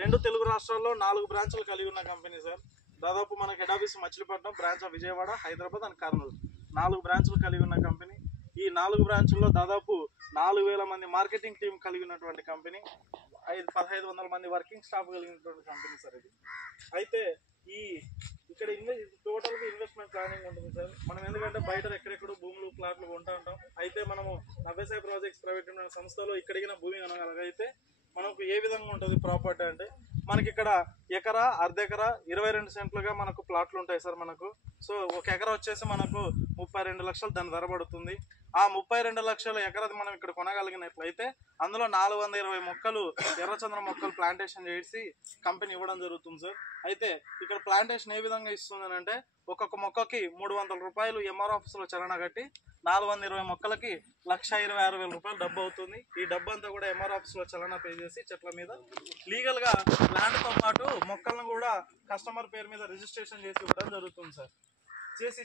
రెండు తెలుగు రాష్ట్రాల్లో 4 బ్రాంచ్లు కలిగి ఉన్న కంపెనీ సార్. దాదాపు మనకి head office Machilipatnam, branch of Vijayawada, Hyderabad and Kurnool 4 బ్రాంచ్లు కలిగి ఉన్న కంపెనీ. ఈ 4 బ్రాంచ్ల్లో దాదాపు 4000 మంది మార్కెటింగ్ టీం కలిగి ఉన్నటువంటి కంపెనీ. 1500 మంది వర్కింగ్ స్టాఫ్ కలిగినటువంటి కంపెనీ సార్ ఇది. అయితే ఇక్కడ టోటల్గా ఇన్వెస్ట్మెంట్ ప్లానింగ్ ఉంటుంది సార్. మనం ఎందుకంటే బయట ఎక్కడెక్కడో భూములు ప్లాట్లు కొంటూ ఉంటాం. అయితే మనము నవ్యసాయి ప్రాజెక్ట్స్ ప్రైవేట్ సంస్థలో ఇక్కడికి భూమి కొనగలిగితే మనకు ఏ విధంగా ఉంటుంది ప్రాపర్టీ అంటే, మనకి ఇక్కడ ఎకరా, అర్ధెకరా, 22 సెంట్లుగా మనకు ప్లాట్లు ఉంటాయి సార్ మనకు. సో 1 ఎకరా వచ్చేసి మనకు 32 లక్షలు దాని ధర పడుతుంది. ఆ 32 లక్షల ఎకరాది మనం ఇక్కడ కొనగలిగినట్లయితే అందులో 420 మొక్కలు ఎర్రచంద్ర మొక్కలు ప్లాంటేషన్ చేసి కంపెనీ ఇవ్వడం జరుగుతుంది సార్. అయితే ఇక్కడ ప్లాంటేషన్ ఏ విధంగా ఇస్తుందని అంటే, ఒక్కొక్క మొక్కకి 300 రూపాయలు ఎంఆర్ ఆఫీస్లో చలన కట్టి 420 మొక్కలకి 1,26,000 రూపాయలు డబ్బు అవుతుంది. ఈ డబ్బు అంతా కూడా ఎంఆర్ ఆఫీస్లో చలన పే చేసి చెట్ల మీద లీగల్గా ల్యాండ్తో పాటు మొక్కలను కూడా కస్టమర్ పేరు మీద రిజిస్ట్రేషన్ చేసి ఇవ్వడం జరుగుతుంది సార్. చేసి